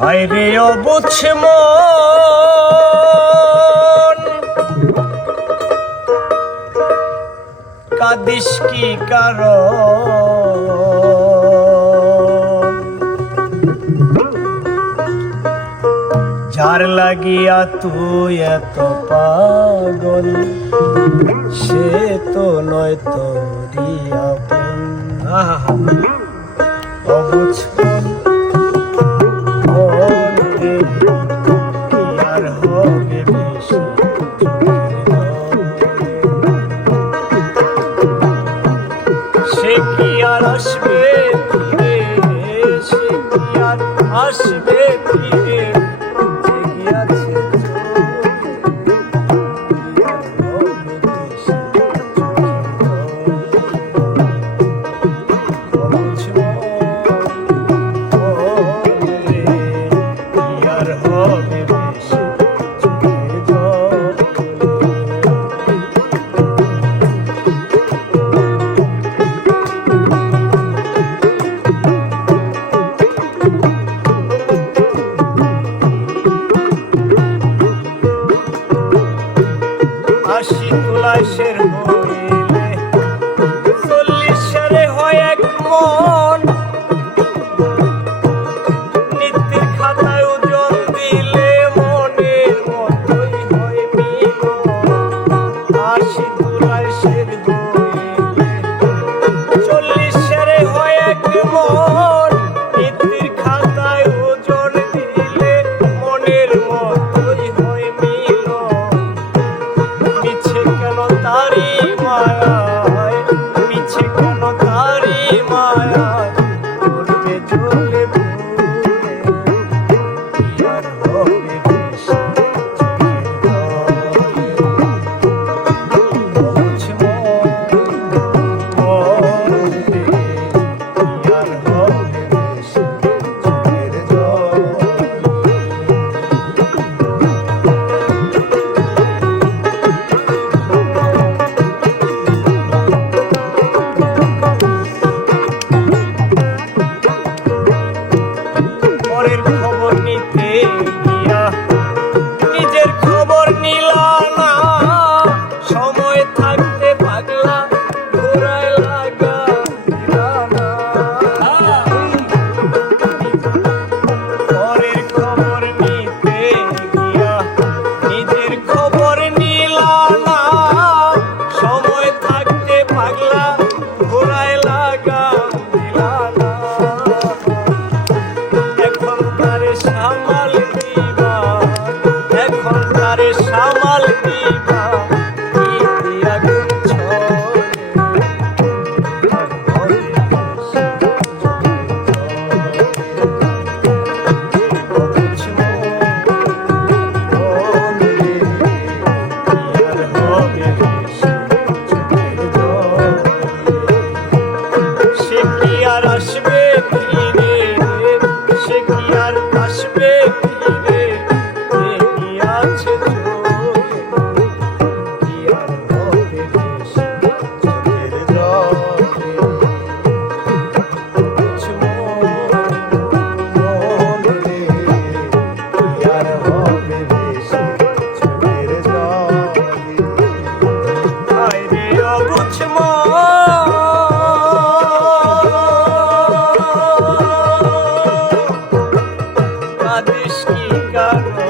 হায় রে অবুঝ মন, কাঁদিস কি কারণ? যার লাগিয়া তুই এত পাগল, সে তো নয় তোরি আপন। অবুঝ মন, কি আর হবে বেশি সে কি আর আসবে ফিরে, সে কি আর আসবে ফিরে, জেগে আছে আশি তুলাশের হইলে 40 সালে হয় এক মন, নিত্যের খাতায় ওজন দিলে মনের মতোই হয় মিলন। আশি তুলাশের হইলে 40 সালে হয় এক মন, নিত্যের খাতায় ওজন দিলে মনের মতোই হয় মিলন। মিছে কেন তারি মায়ায়, মিছে কেন তারি মায়ায় করবে জ্বলে পুড়ে, কি আর হবে বেশি অবুঝ মন রে, কি আর হবে বেশি চোখের জল। পরের খবর নিতে গিয়া নিজের খবর নিলা না, সময় থাকতে পাগলা ঘোরায় লাগা দিলা না। পরের খবর নিতে গিয়া নিজের খবর নিলা না, সময় থাকতে পাগলা ঘোরায় লাগা দিলা না। এখন তারে সামাল দিবা, এখন তারে সামাল দিবা, কি দিয়া গুণ ছড়ে, আর হবে বেশি অবুঝ মন রে, কি আর হবে বেশি চোখের জল। সে কি আর আসবে ফিরে, সে কি আর আসবে ফিরে, জেগে আছে কি আর হবে বেশি চোখের জলে। অবুঝ মন রে, কি আর হবে বেশি চোখের জলে। হায় রে অবুঝ মন, কাঁদিস কি কারণ?